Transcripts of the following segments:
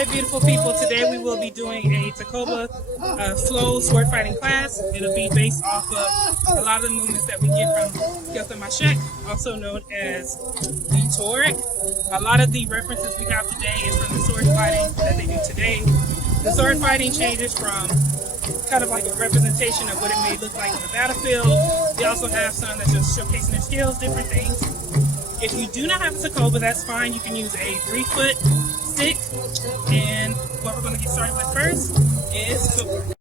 Hey beautiful people, today we will be doing a takouba flow sword fighting class. It'll be based off of a lot of the movements that we get from Kel Tamasheq, also known as the Torek. A lot of the references we have today is from the sword fighting that they do today. The sword fighting changes from kind of like a representation of what it may look like in the battlefield. They also have some that's just showcasing their skills, different things. If you do not have a takouba, that's fine. You can use a 3-foot stick. And what we're going to get started with first is footwork.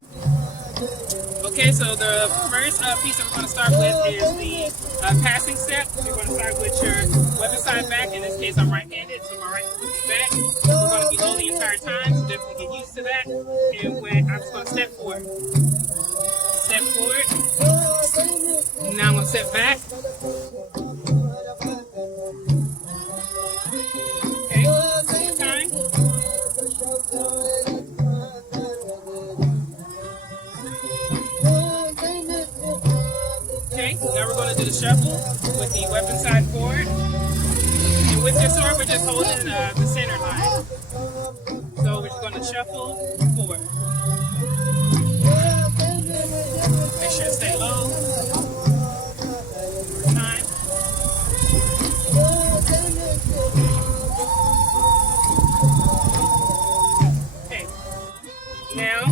Okay, so the first piece that we're going to start with is the passing step. You're going to start with your weapon side back. In this case, I'm right-handed, so my right foot will be back. We're going to be low the entire time, so definitely get used to that. And when I'm just going to step forward. Step forward. Now I'm going to step back. Now we're going to do the shuffle with the weapon side forward. And with your sword, we're just holding the center line. So we're just going to shuffle forward. Make sure to stay low. Time. Okay. Now,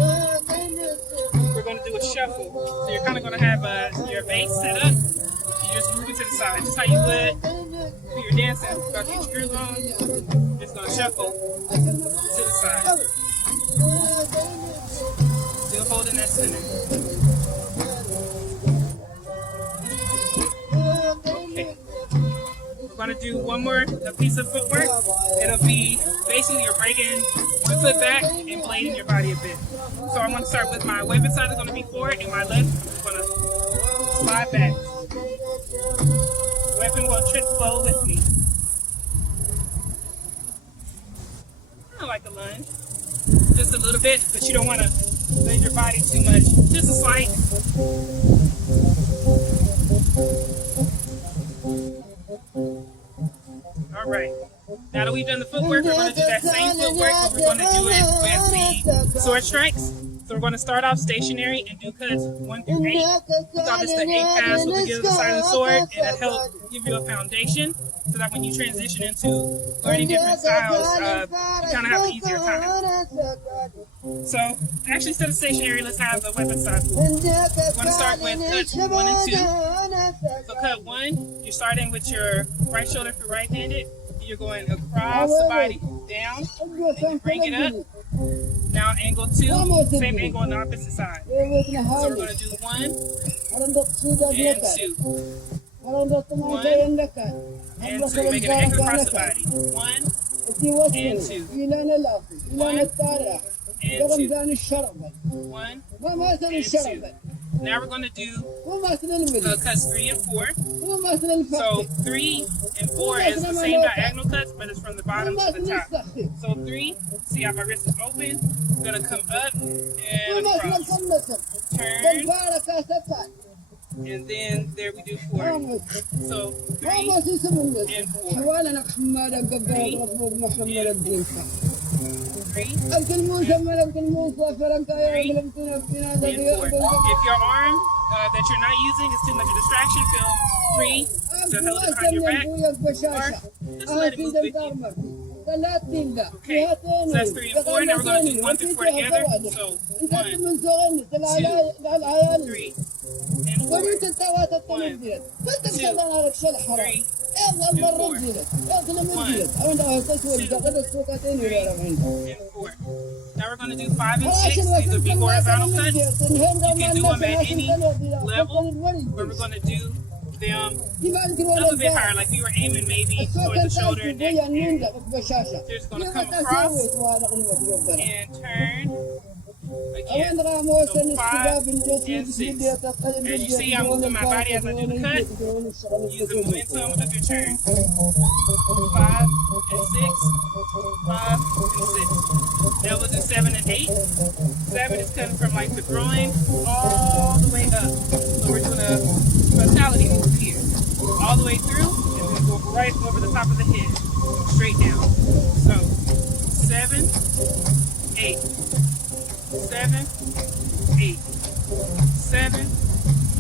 we're going to do a shuffle. So you're kind of going to have your base set up. You just move it to the side, just how you would when you're dancing. Got your screws on. Just going to shuffle to the side. Still holding that center. Okay. We're going to do one more piece of footwork. It'll be basically you're breaking one foot back and blading your body a bit. So I'm going to start with my weapon side is going to be forward, and my left is going to slide back. Weapon will trip flow with me. I like a lunge. Just a little bit, but you don't want to bend your body too much. Just a slight. Alright. Now that we've done the footwork, we're going to do that same footwork, but we're going to do it with the sword strikes. So we're going to start off stationary and do cuts 1 through 8. We call this the 8 pass with the give the side of the sword, and it'll help give you a foundation so that when you transition into learning different styles, you kind of have an easier time. So actually, instead of stationary, let's have the weapon side. We're going to start with cuts 1 and 2. So cut 1, you're starting with your right shoulder if you're right-handed. You're going across the body down, and you bring it up. Now angle 2, same angle on the opposite side. So we're going to do 1 and 2. 1 and 2. Make an angle across the body. 1 and 2. 1 and 2. 1 and 2. Now we're going to do cuts 3 and 4. So 3 and 4 is the same diagonal cuts, but it's from the bottom to the top. So 3, see how my wrist is open? I'm going to come up and across. Turn. And then there we do 4. So 3 and 4. 3 and 4. If your arm that you're not using is too much of a distraction, feel free to hold it behind your back or just let it move with you. Okay, so that's 3 and 4. Now we're going to do 1 through 4 together. So 1, 2, 3, and 4. 1, 2, 3, and 4. 1, 2, 3, and 4. Now we're going to do 5 and 6. These will be horizontal cuts. You can do them at any level, but we're going to do them a little bit higher, like we were aiming maybe towards the shoulder and neck area. So you're just going to come across and turn again. So 5 and 6. As you see, I'm moving my body as I do the cut. Use the momentum of your turn. 5 and 6. 5 and 6. Now we'll do 7 and 8. 7 is cutting from like the groin all the way up. So we're doing a fatality move here. All the way through, and then go right over the top of the head. Straight down. So 7, 8, 7, 8, 7,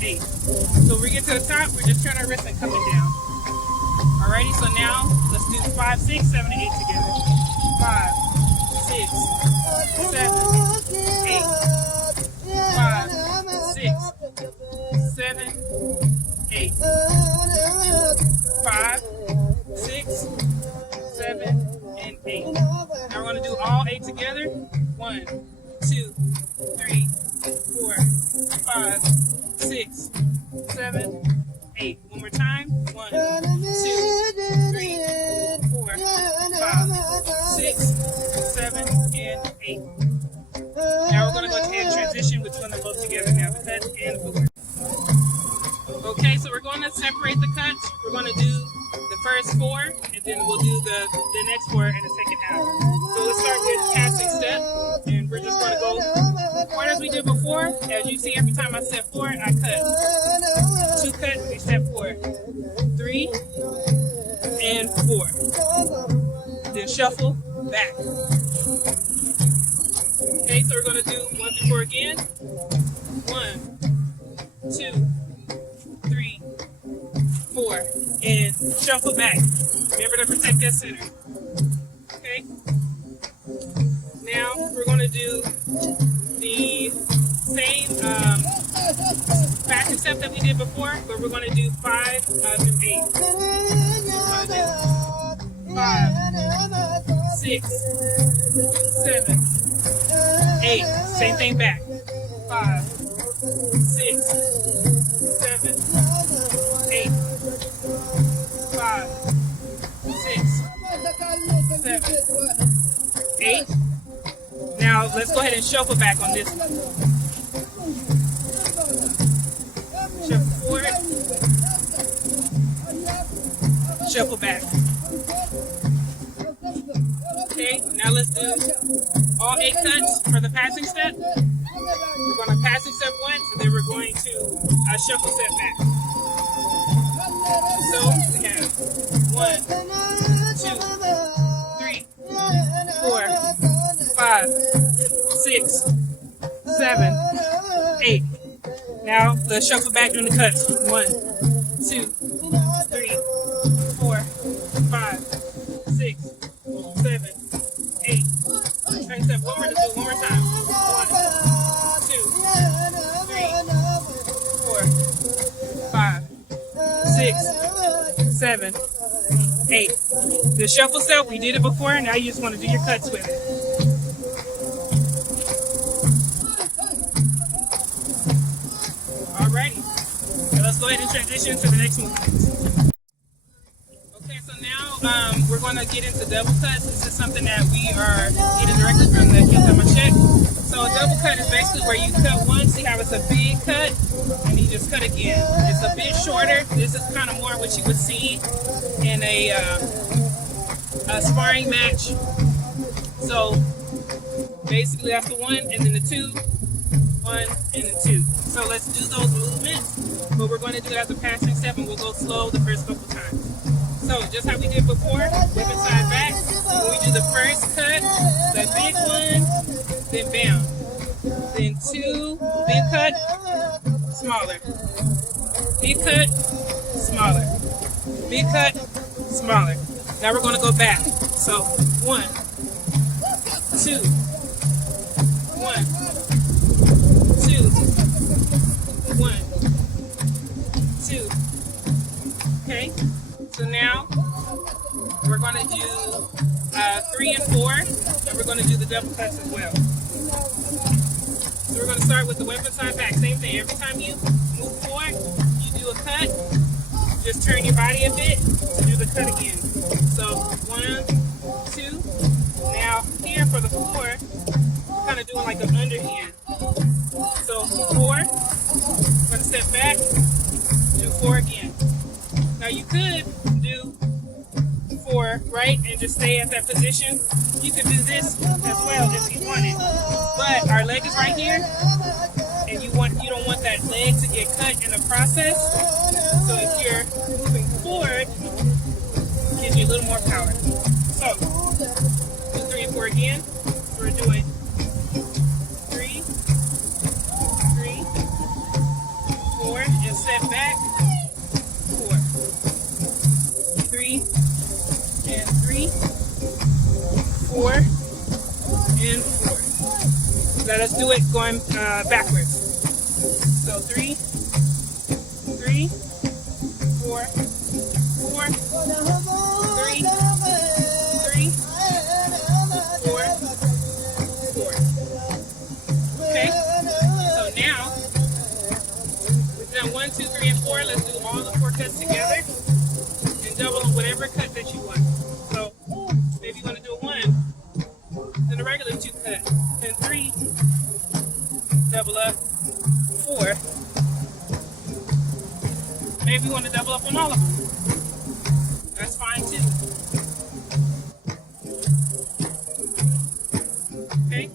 8. So when we get to the top, we're just turning our wrist and coming down. Alrighty, so now let's do 5, 6, 7, and 8 together. 5, 6, 7, 8. 5, 6, 7, 8. 5, 6, 7, and 8. Now we're going to do all 8 together. 1, 2, 3, 4, 5, 6, 7, 8. One more time. 1, 2, 3, 4, 5, 6, 7, and 8. Now we're going to go ahead and transition between them both together now, the cut and the footwork. Okay, so we're going to separate the cuts. We're going to do the first 4, and then we'll do the next 4 in the second half. So let's start with passing step, and we're just going to go 4 as we did before. As you see, every time I step forward, I cut. 2 cuts, we step forward. 3 and 4. Then shuffle back. Okay, so we're going to do 1 through 4 again. 1, 2, 3, 4, and shuffle back. Remember to protect that center. Okay. Now we're going to do the same passing step that we did before, but we're going to do 5 through 8. So 5, 6, 7, 8. Same thing back. 5, 6, 7, 8. 5, 6, 7, 8. Now let's go ahead and shuffle back on this one. Shuffle forward. Shuffle back. Okay, now let's do all 8 cuts for the passing step. We're going to passing step once, and then we're going to shuffle step back. So we have 1, 2, 3, 4, 5, 6, 7, 8. Now let's shuffle back doing the cuts. 1, 2, 3, 4, 5, 6, 7, 8. Turn step one more to do one more time. 1, 2, 3, 4, 5, 6, 7, 8. The shuffle step, we did it before. Now you just want to do your cuts with it. Alrighty. Now let's go ahead and transition to the next movement. Okay, so now we're going to get into double cuts. This is something that we are getting directly from the Kel Tamasheq. So a double cut is basically where you cut once, see how it's a big cut, and you just cut again. It's a bit shorter. This is kind of more what you would see in a sparring match. So basically that's the 1 and then the 2, 1 and the 2. So let's do those movements, but we're going to do it as a passing step, and we'll go slow the first couple times. So just how we did before, whip inside back. When we do the first cut, the big one, then bam. Then 2, big cut, smaller. Big cut, smaller. Big cut, smaller. Now we're going to go back. So 1, 2, 1, 2, 1, 2. Okay. So now we're going to do 3 and 4, and we're going to do the double cuts as well. So we're going to start with the weapon side back. Same thing. Every time you move forward, you do a cut. Just turn your body a bit to do the cut again. So 1, 2. Now here for the 4, we're kind of doing like an underhand. So 4, I'm going to step back, do 4 again. Now you could do 4, right, and just stay at that position. You could do this as well if you wanted. But our leg is right here, and you don't want that leg to get cut in the process. So if you're moving forward, it gives you a little more power. So do 3 and 4 again. again. We're doing 3, 3, 4, and step back, 4, 3, and 3, 4, and 4. Let us do it going backwards. So 3, 3, 4, 4, 3, 3, 4, 4. Okay? So now, we've done 1, 2, 3, and 4. Let's do all the 4 cuts together and double on whatever cut that you want. So, maybe you want to do a 1, then a regular 2 cut, then 3, double up, 4. Maybe you want to double up on all of them. That's fine too. Okay,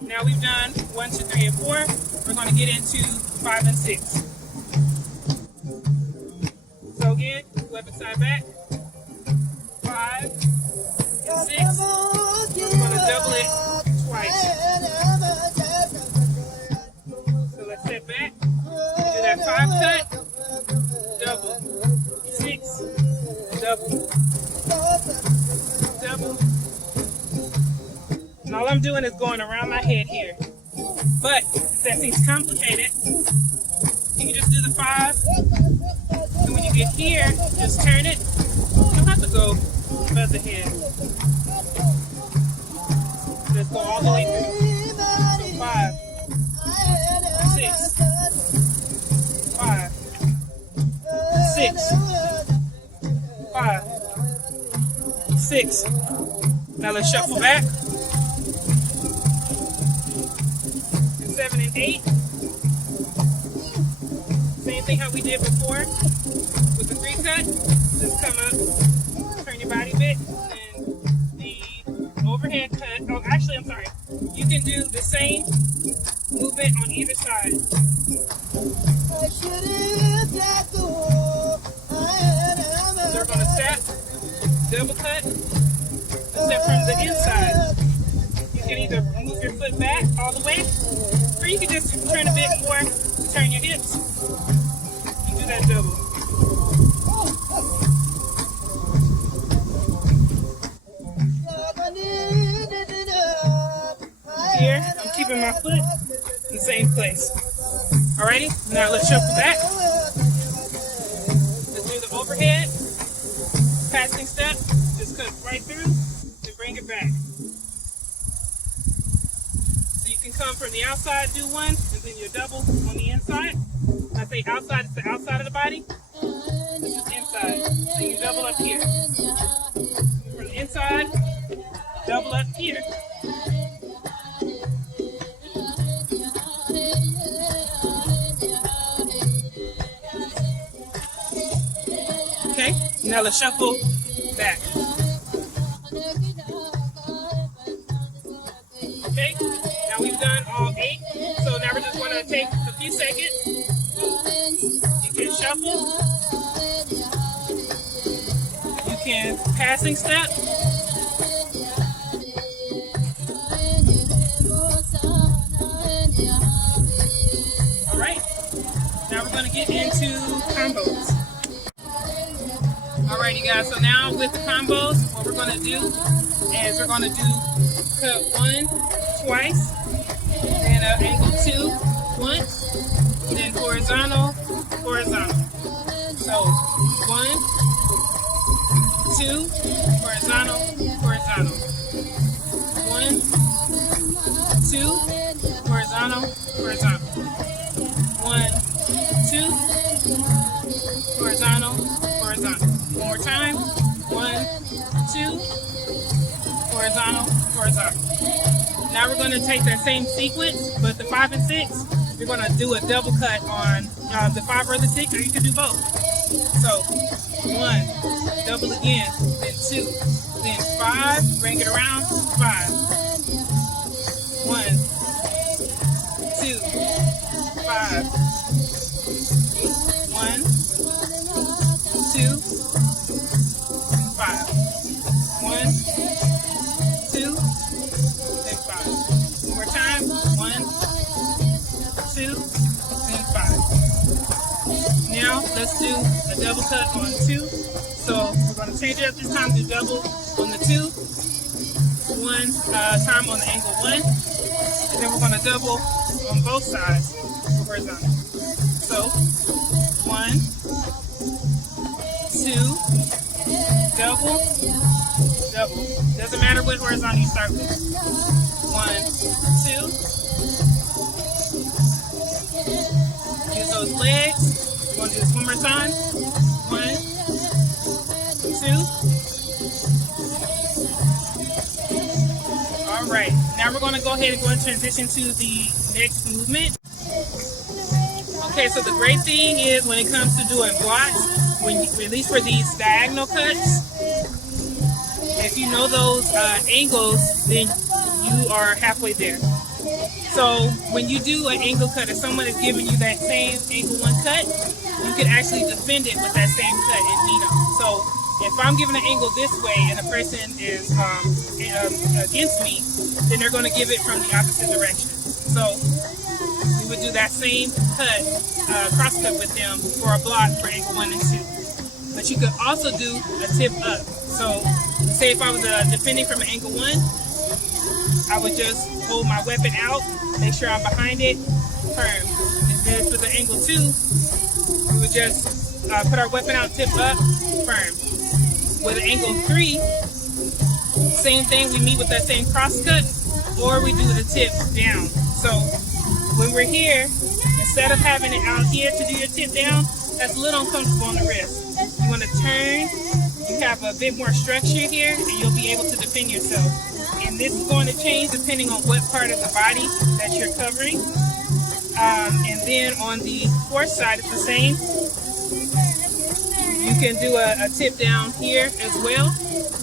now we've done 1, 2, 3, and 4. We're going to get into 5 and 6. So again, left side back, 5 and 6. We're going to double it twice. So let's step back, do that 5 cut, double, 6, double, double. And all I'm doing is going around my head here. But if that seems complicated, you can just do the 5. And when you get here, just turn it. You don't have to go above the head. Just go all the way through. So 5, 6, 5, 6, 5, 6. Now let's shuffle back. And 7 and 8. Same thing how we did before with the 3 cut. Just come up, turn your body bit, and the overhead cut. Oh, actually, I'm sorry. You can do the same movement on either side. So we're going to step, double cut, and step from the inside. You can either move your foot back all the way, or you can just turn a bit more to turn your hips. You do that double. Here, I'm keeping my foot in the same place. Alrighty, now let's shuffle back. Let's do the overhead, passing step, just cut right through, and bring it back. So you can come from the outside, do 1, and then your double on the inside. When I say outside, it's the outside of the body. This is inside, so you double up here. From the inside, double up here. Okay, now let's shuffle back. Okay, now we've done all 8. So now we're just going to take a few seconds. You can shuffle. You can passing step. All right, now we're going to get into combos. Alright, you guys, so now with the combos, what we're going to do is we're going to do cut 1 twice, then angle 2 once, then horizontal, horizontal. So 1, 2, horizontal, horizontal. 1, 2, horizontal, horizontal. 1, 2, horizontal, horizontal. One more time. 1, 2, horizontal, horizontal. Now we're going to take that same sequence, but the 5 and 6, we're going to do a double cut on the 5 or the 6, or you can do both. So 1, double again, then 2, then 5, bring it around, 5. 1, 2, 5. 1, 2, 5. 1, 2, let's do a double cut on 2. So we're going to change it up this time to double on the 2, 1 time on the angle 1, and then we're going to double on both sides horizontal. So 1, 2, double, double. Doesn't matter what horizontal you start with. 1, 2. Use those legs. We're going to do this one more time. 1, 2. All right. Now we're going to go ahead and go and transition to the next movement. Okay, so the great thing is when it comes to doing blocks, at least for these diagonal cuts, if you know those angles, then you are halfway there. So when you do an angle cut, if someone is giving you that same angle 1 cut, you can actually defend it with that same cut and meet them. So if I'm giving an angle this way and a person is against me, then they're going to give it from the opposite direction. So we would do that same cut, cross cut with them for a block for angle 1 and 2. But you could also do a tip up. So say if I was defending from an angle 1, I would just hold my weapon out, make sure I'm behind it, firm. And then for the angle 2, we would just put our weapon out, tip up, firm. With angle 3, same thing, we meet with that same cross cut, or we do the tip down. So when we're here, instead of having it out here to do your tip down, that's a little uncomfortable on the wrist. You want to turn, you have a bit more structure here, and you'll be able to defend yourself. And this is going to change depending on what part of the body that you're covering. And then on the fourth side, it's the same. You can do a tip down here as well,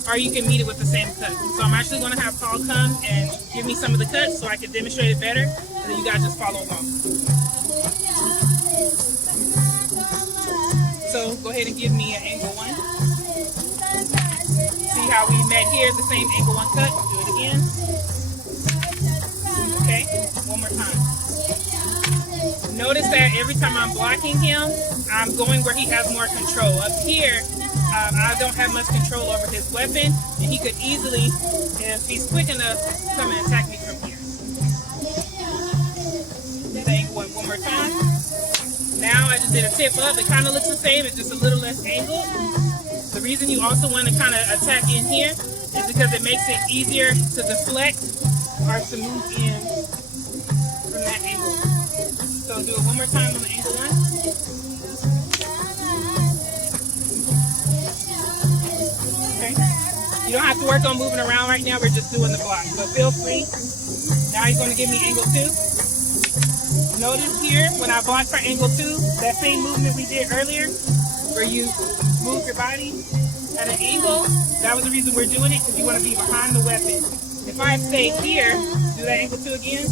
or you can meet it with the same cut. So I'm actually going to have Paul come and give me some of the cuts so I can demonstrate it better, and then you guys just follow along. So go ahead and give me an angle 1. See how we met here, the same angle 1 cut. Do it again. Okay, one more time. Notice that every time I'm blocking him, I'm going where he has more control. Up here, I don't have much control over his weapon, and he could easily, if he's quick enough, come and attack me from here. Do the angle 1 more time. Now I just did a tip up. It kind of looks the same, it's just a little less angled. The reason you also want to kind of attack in here is because it makes it easier to deflect or to move in from that angle. So do it one more time on the angle 1. Okay. You don't have to work on moving around right now, we're just doing the block. So feel free. Now he's going to give me angle 2. Notice here, when I block for angle 2, that same movement we did earlier, where you move your body at an angle, that was the reason we're doing it, because you want to be behind the weapon. If I stay here, do that angle 2 again.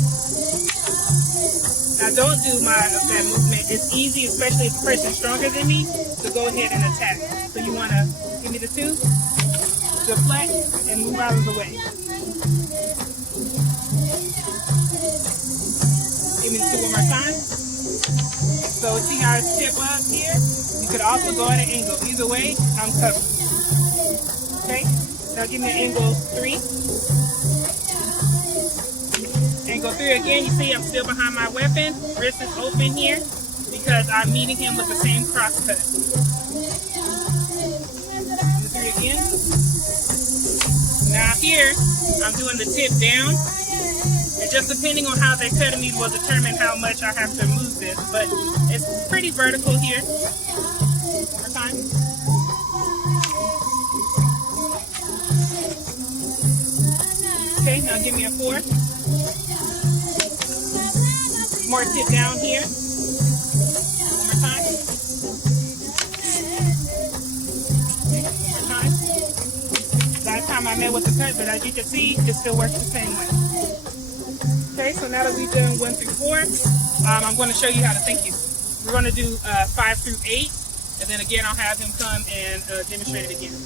Now don't do that movement. It's easy, especially if the person's stronger than me, to go ahead and attack. So you want to give me the 2, deflect, and move out of the way. Give me the 2 one more time. So see how it's tip up here? You could also go at an angle. Either way, I'm covered. Okay? Now give me an angle 3. Angle 3 again, you see I'm still behind my weapon. Wrist is open here because I'm meeting him with the same cross cut. Angle 3 again. Now here, I'm doing the tip down. And just depending on how they're cutting me will determine how much I have to move this. But it's pretty vertical here. One more time. Okay, now give me a 4. More tip down here. One more time. One more time. Last time I met with the cut, but as you can see, it still works the same way. Okay, so now that we've done 1 through 4, I'm going to show you how to thank you. We're going to do 5 through 8, and then again I'll have him come and demonstrate it again.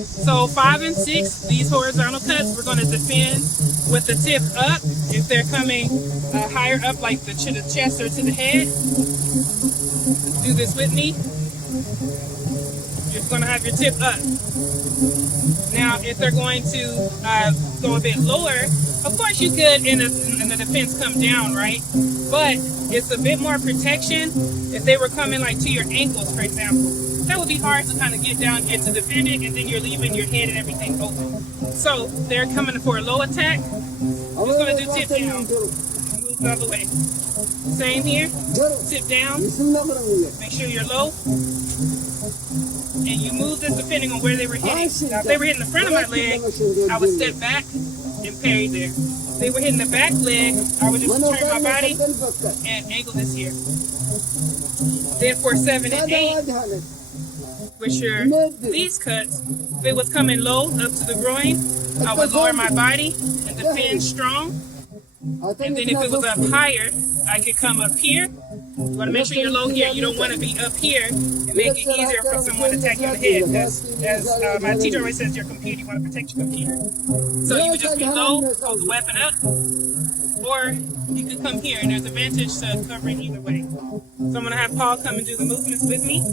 So 5 and 6, these horizontal cuts, we're going to defend with the tip up if they're coming higher up, like to the chest or to the head. do this with me. You're going to have your tip up. Now, if they're going to go a bit lower, of course you could, in the defense, come down, right? But it's a bit more protection if they were coming like to your ankles, for example. That would be hard to kind of get down here to defend it, and then you're leaving your head and everything open. So they're coming for a low attack. I'm just going to do tip down. Move the other way. Same here. Tip down. Make sure you're low. And you move this depending on where they were hitting. Now, if they were hitting the front of my leg, I would step back and parry there. If they were hitting the back leg, I would just turn my body and angle this here. Then for 7 and 8, which are these cuts, if it was coming low up to the groin, I would lower my body and defend strong. And then if it was up higher, I could come up here. You want to make sure you're low here. You don't want to be up here and make it easier for someone to attack you in the head. As my teacher always says, your computer, you want to protect your computer. So you would just be low, hold the weapon up, or you could come here, and there's advantage to covering either way. So I'm going to have Paul come and do the movements with me. So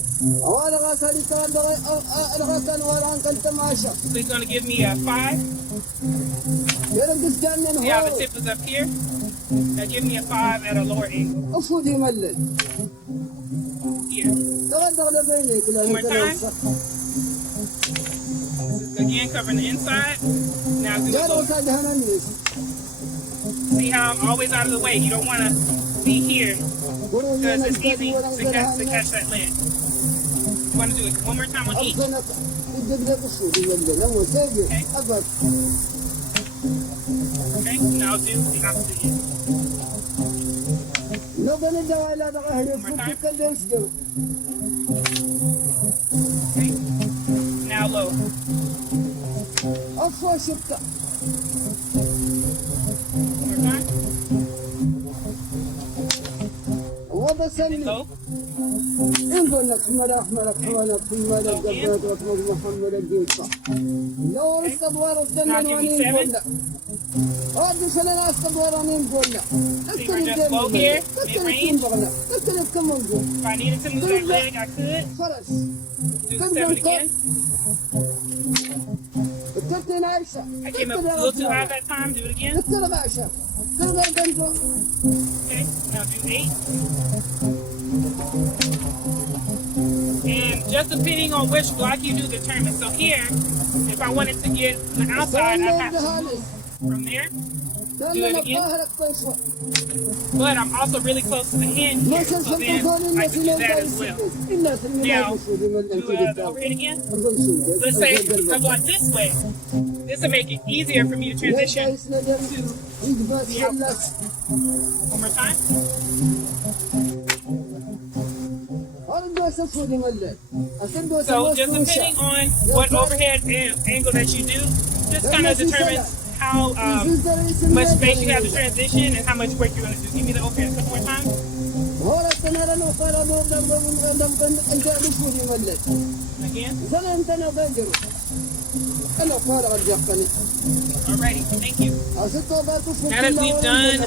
he's going to give me a 5. See how the tip is up here? Now give me a 5 at a lower angle. Here. One more time. Again, covering the inside. Now do the lower. See how I'm always out of the way. You don't want to be here because it's easy to catch that leg. You want to do it one more time on each. Okay, now do the opposite end. One more time. Okay, now low. One more time. And low. Now give me 7. See, we're just low here, mid-range. If I needed to move that leg, I could. Do the 7 again. I came up a little too high that time. Do it again. Okay, now do 8. And just depending on which block you do determine. So here, if I wanted to get on the outside, I'd have to move from there. Do it again. But I'm also really close to the hand here, so then I can do that as well. Now, do the overhead again. Let's say I block this way. This will make it easier for me to transition to the outside. One more time. So just depending on what overhead angle that you do, just kind of determines how much space you have to transition and how much work you're going to do. Give me the overhead a couple more times. Again. Alrighty, thank you. Now that we've done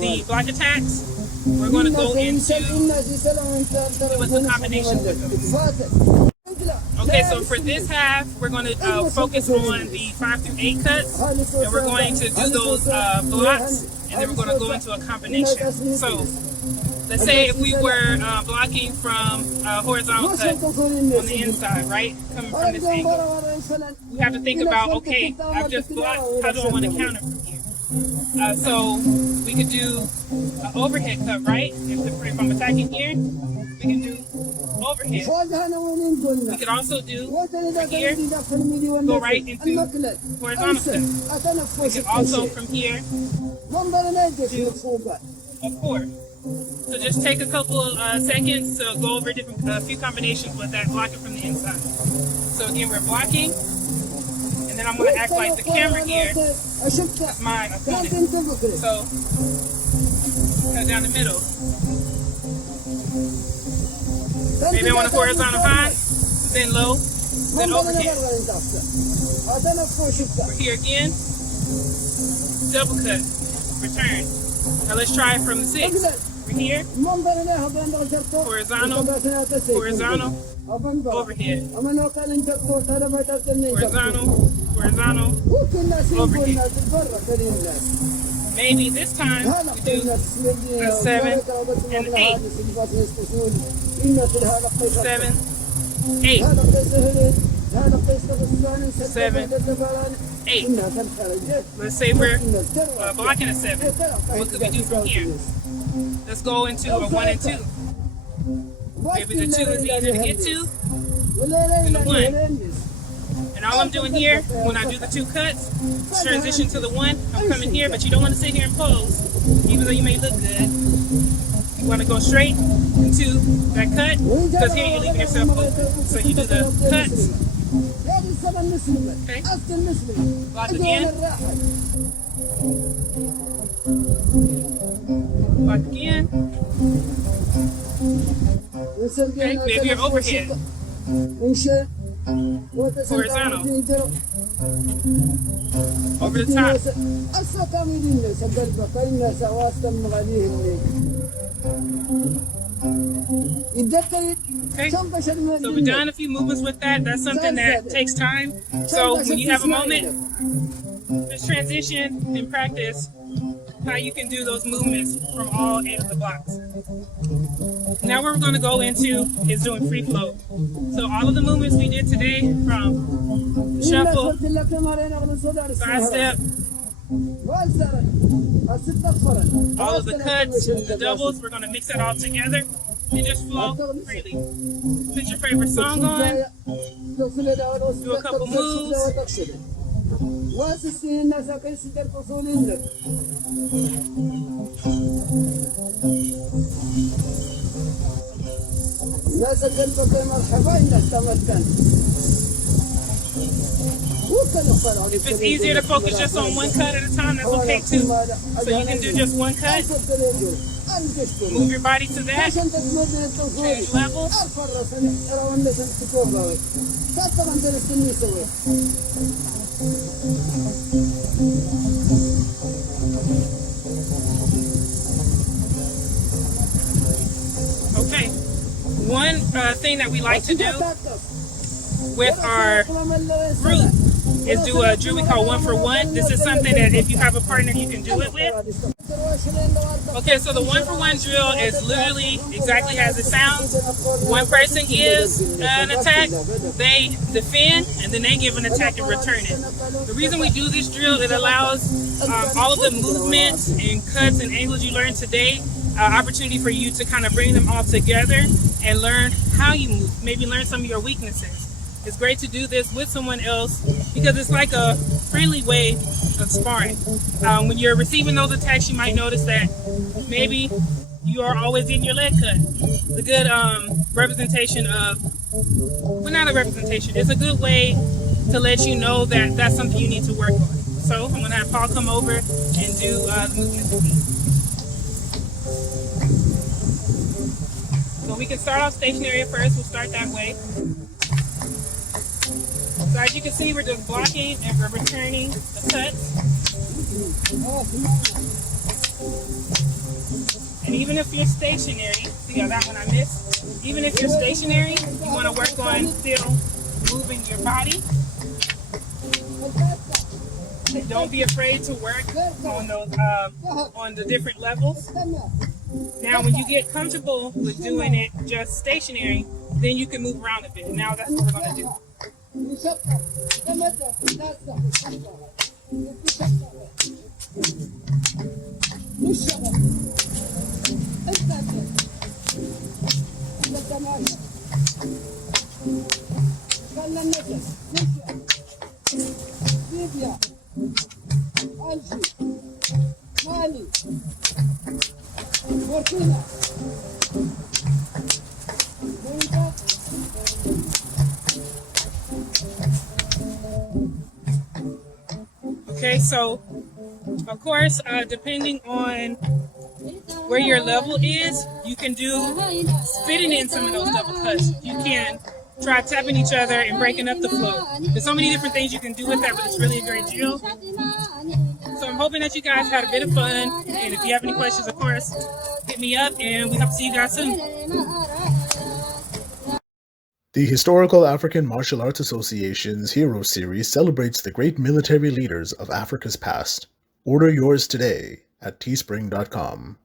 the block attacks, we're going to go into the combination with them. Okay, so for this half, we're going to focus on the 5 through 8 cuts, and we're going to do those blocks, and then we're going to go into a combination. So let's say if we were blocking from a horizontal cut on the inside, right, coming from this angle, we have to think about, okay, I've just blocked, how do I want to counter from here? So we could do an overhead cut, right? If I'm attacking here, we can do overhead. We could also do from here, go right into horizontal cut. We could also from here do a 4. So just take a couple of seconds to go over a few combinations with that blocking from the inside. So again, we're blocking, and then I'm going to act like the camera here is my opponent. So cut down the middle. Maybe I want a horizontal high, then low, then overhead. We're here again, double cut, return. Now let's try it from the 6. Over here, horizontal, horizontal, overhead, horizontal, horizontal, overhead. Maybe this time we do a 7 and 8. 7, 8. 7, 8. Let's say we're blocking a 7. What could we do from here? Let's go into a 1 and 2. Maybe the 2 is easier to get to than the 1. And all I'm doing here, when I do the 2 cuts, transition to the 1. I'm coming here, but you don't want to sit here and pose, even though you may look good. You want to go straight into that cut, because here you're leaving yourself open. So you do the cuts. Okay. Block again. Block again. Okay, maybe you're overhead. Horizontal. Over the top. Okay, so we've done a few movements with that. That's something that takes time. So when you have a moment, just transition and practice how you can do those movements from all 8 of the blocks. Now what we're going to go into is doing free flow. So all of the movements we did today, from the shuffle, side step, all of the cuts, the doubles, we're going to mix it all together and just flow freely. Put your favorite song on, do a couple moves. If it's easier to focus just on one cut at a time, that's okay too. So you can do just one cut. Move your body to that. Change levels. Okay. One thing that we like to do with our group is do a drill we call 1 for 1. This is something that if you have a partner you can do it with. Okay, so the 1 for 1 drill is literally exactly as it sounds. One person gives an attack, they defend, and then they give an attack and return it. The reason we do this drill, it allows all of the movements and cuts and angles you learned today, opportunity for you to kind of bring them all together and learn how you move, maybe learn some of your weaknesses. It's great to do this with someone else because it's like a friendly way of sparring. When you're receiving those attacks, you might notice that maybe you are always getting your leg cut. It's a good representation of, well, not a representation, it's a good way to let you know that that's something you need to work on. So I'm going to have Paul come over and do the movement with me. So we can start off stationary at first. We'll start that way. So as you can see, we're just blocking and we're returning the cuts. And even if you're stationary, see how that one I missed? Even if you're stationary, you want to work on still moving your body. Don't be afraid to work on those on the different levels. Now, when you get comfortable with doing it just stationary, then you can move around a bit. Now that's what we're going to do. Okay, so of course, depending on where your level is, you can do spitting in some of those double cuts. You can try tapping each other and breaking up the flow. There's so many different things you can do with that, but it's really a great drill. So I'm hoping that you guys had a bit of fun, and if you have any questions, of course, hit me up, and we hope to see you guys soon. The Historical African Martial Arts Association's Hero Series celebrates the great military leaders of Africa's past. Order yours today at teespring.com.